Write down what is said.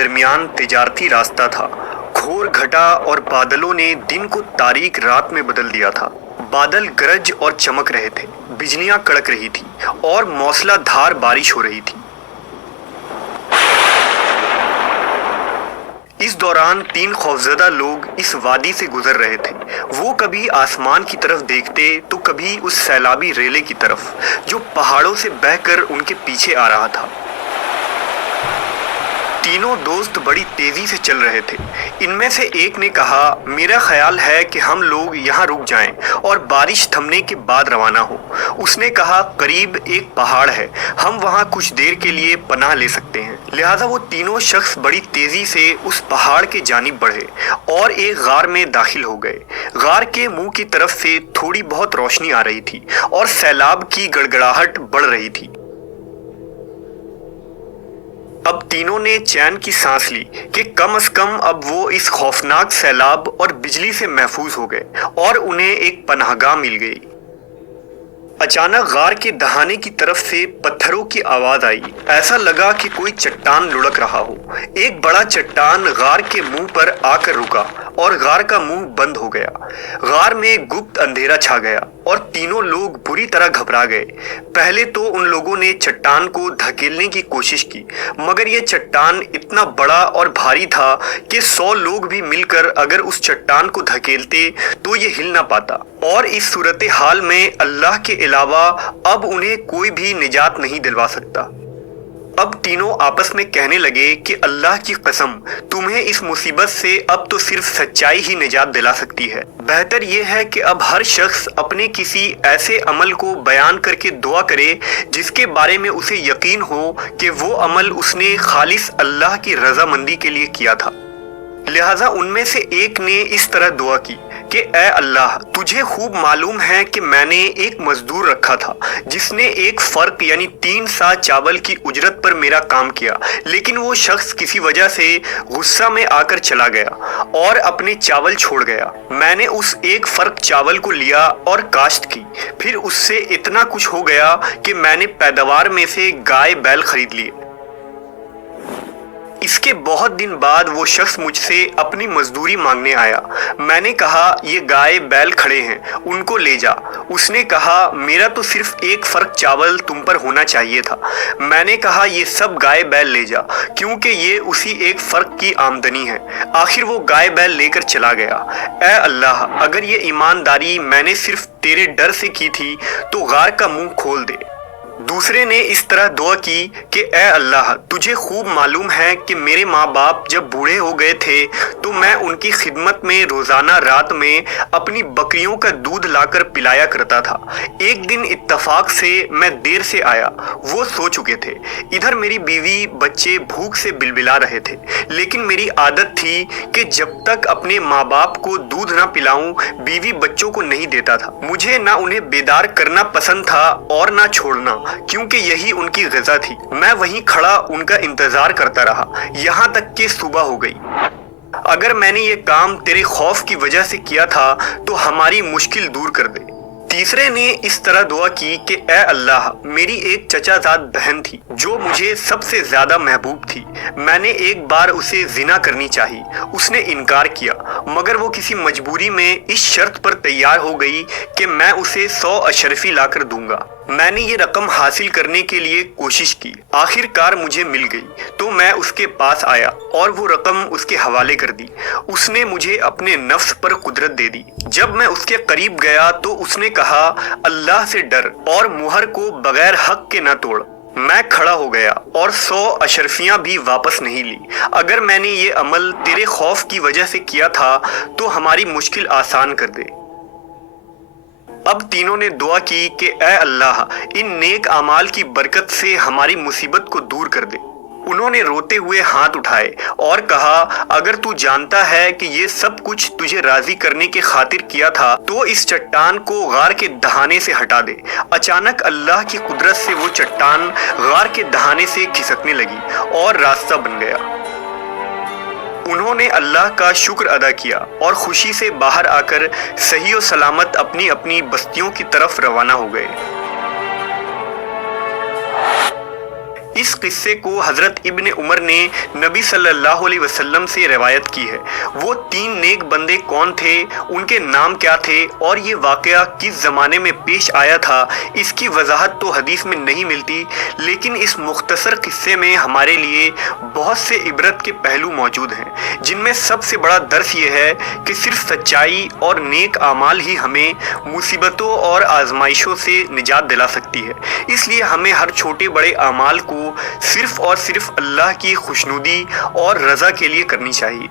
दरमियान तिजारती रास्ता था। घोर घटा और बादलों ने दिन को तारीक रात में बदल दिया था। बादल गरज और चमक रहे थे, बिजलियां कड़क रही थी और मौसलाधार बारिश हो रही थी। इस दौरान 3 खौफजदा लोग इस वादी से गुजर रहे थे। वो कभी आसमान की तरफ देखते तो कभी उस सैलाबी रेले की तरफ जो पहाड़ों से बहकर उनके पीछे आ रहा था। तीनों दोस्त बड़ी तेजी से चल रहे थे। इनमें से एक ने कहा, मेरा ख्याल है कि हम लोग यहाँ रुक जाएं और बारिश थमने के बाद रवाना हो। उसने कहा, करीब एक पहाड़ है, हम वहाँ कुछ देर के लिए पनाह ले सकते हैं। लिहाजा वो तीनों शख्स बड़ी तेजी से उस पहाड़ के जानिब बढ़े और एक गार में दाखिल हो गए। गार के मुंह की तरफ से थोड़ी बहुत रोशनी आ रही थी और सैलाब की गड़गड़ाहट बढ़ रही थी। अब तीनों ने चैन की सांस ली कि कम से कम अब वो इस खौफनाक सैलाब और बिजली से महफूज हो गए और उन्हें एक पनाहगाह मिल गई। अचानक गार के दहाने की तरफ से पत्थरों की आवाज आई। ऐसा लगा कि कोई चट्टान लुढ़क रहा हो। एक बड़ा चट्टान गार के मुंह पर आकर रुका और गार का मुंह बंद हो गया। गार में गुप्त अंधेरा छा गया और तीनों लोग बुरी तरह घबरा गए। पहले तो उन लोगों ने चट्टान को धकेलने की कोशिश की, मगर यह चट्टान इतना बड़ा और भारी था कि 100 लोग भी मिलकर अगर उस चट्टान को धकेलते तो ये हिल ना पाता। और इस सूरत हाल में अल्लाह के अलावा अब उन्हें कोई भी निजात नहीं दिलवा सकता। अब तीनों आपस में कहने लगे कि अल्लाह की कसम, तुम्हें इस मुसीबत से अब तो सिर्फ सच्चाई ही निजात दिला सकती है। बेहतर यह है कि अब हर शख्स अपने किसी ऐसे अमल को बयान करके दुआ करे जिसके बारे में उसे यकीन हो कि वो अमल उसने खालिस अल्लाह की रजामंदी के लिए किया था। लिहाजा उनमें से एक ने इस तरह दुआ की कि ए अल्लाह, तुझे खूब मालूम है कि मैंने एक मजदूर रखा था जिसने एक फर्क यानी 3 सा चावल की उजरत पर मेरा काम किया, लेकिन वो शख्स किसी वजह से गुस्सा में आकर चला गया और अपने चावल छोड़ गया। मैंने उस एक फर्क चावल को लिया और काश्त की, फिर उससे इतना कुछ हो गया कि मैंने पैदावार में से गाय बैल खरीद लिए। इसके बहुत दिन बाद वो शख्स मुझसे अपनी मजदूरी मांगने आया। मैंने कहा, ये गाय बैल खड़े हैं, उनको ले जा। उसने कहा, मेरा तो सिर्फ एक फर्क चावल तुम पर होना चाहिए था। मैंने कहा, ये सब गाय बैल ले जा, क्योंकि ये उसी एक फर्क की आमदनी है। आखिर वो गाय बैल लेकर चला गया। ए अल्लाह, अगर ये ईमानदारी मैंने सिर्फ तेरे डर से की थी तो गार का मुंह खोल दे। दूसरे ने इस तरह दुआ की कि ए अल्लाह, तुझे खूब मालूम है कि मेरे माँ बाप जब बूढ़े हो गए थे तो मैं उनकी खिदमत में रोज़ाना रात में अपनी बकरियों का दूध लाकर पिलाया करता था। एक दिन इत्तफाक से मैं देर से आया, वो सो चुके थे। इधर मेरी बीवी बच्चे भूख से बिलबिला रहे थे, लेकिन मेरी आदत थी कि जब तक अपने माँ बाप को दूध ना पिलाऊं बीवी बच्चों को नहीं देता था। मुझे ना उन्हें बेदार करना पसंद था और ना छोड़ना, क्योंकि यही उनकी ग़िज़ा थी। मैं वहीं खड़ा उनका इंतजार करता रहा यहाँ तक कि सुबह हो गई। अगर मैंने ये काम तेरे खौफ की वजह से किया था तो हमारी मुश्किल दूर कर दे। तीसरे ने इस तरह दुआ की कि ए अल्लाह, मेरी एक चचाजाद बहन थी जो मुझे सबसे ज्यादा महबूब थी। मैंने एक बार उसे जिना करनी चाहिए, उसने इनकार किया, मगर वो किसी मजबूरी में इस शर्त पर तैयार हो गई कि मैं उसे 100 अशरफी लाकर दूंगा। मैंने ये रकम हासिल करने के लिए कोशिश की, आखिरकार मुझे मिल गई तो मैं उसके पास आया और वो रकम उसके हवाले कर दी। उसने मुझे अपने नफ्स पर कुदरत दे दी। जब मैं उसके करीब गया तो उसने कहा, अल्लाह से डर और मुहर को बगैर हक के न तोड़। मैं खड़ा हो गया और 100 अशरफियां भी वापस नहीं ली। अगर मैंने ये अमल तेरे खौफ की वजह से किया था तो हमारी मुश्किल आसान कर दे। अब तीनों ने दुआ की कि ए अल्लाह, इन नेक अमाल की बरकत से हमारी मुसीबत को दूर कर दे। उन्होंने रोते हुए हाथ उठाए और कहा, अगर तू जानता है कि ये सब कुछ तुझे राजी करने के खातिर किया था तो इस चट्टान को गार के दहाने से हटा दे। अचानक अल्लाह की कुदरत से वो चट्टान गार के दहाने से खिसकने लगी और रास्ता बन गया। उन्होंने अल्लाह का शुक्र अदा किया और खुशी से बाहर आकर सही और सलामत अपनी अपनी बस्तियों की तरफ रवाना हो गए। اس قصے کو حضرت ابن عمر نے نبی صلی اللہ علیہ وسلم سے روایت کی ہے۔ وہ 3 نیک بندے کون تھے، ان کے نام کیا تھے اور یہ واقعہ کس زمانے میں پیش آیا تھا، اس کی وضاحت تو حدیث میں نہیں ملتی، لیکن اس مختصر قصے میں ہمارے لیے بہت سے عبرت کے پہلو موجود ہیں، جن میں سب سے بڑا درس یہ ہے کہ صرف سچائی اور نیک اعمال ہی ہمیں مصیبتوں اور آزمائشوں سے نجات دلا سکتی ہے۔ اس لیے ہمیں ہر چھوٹے بڑے اعمال کو صرف اور صرف اللہ کی خوشنودی اور رضا کے لیے کرنی چاہیے۔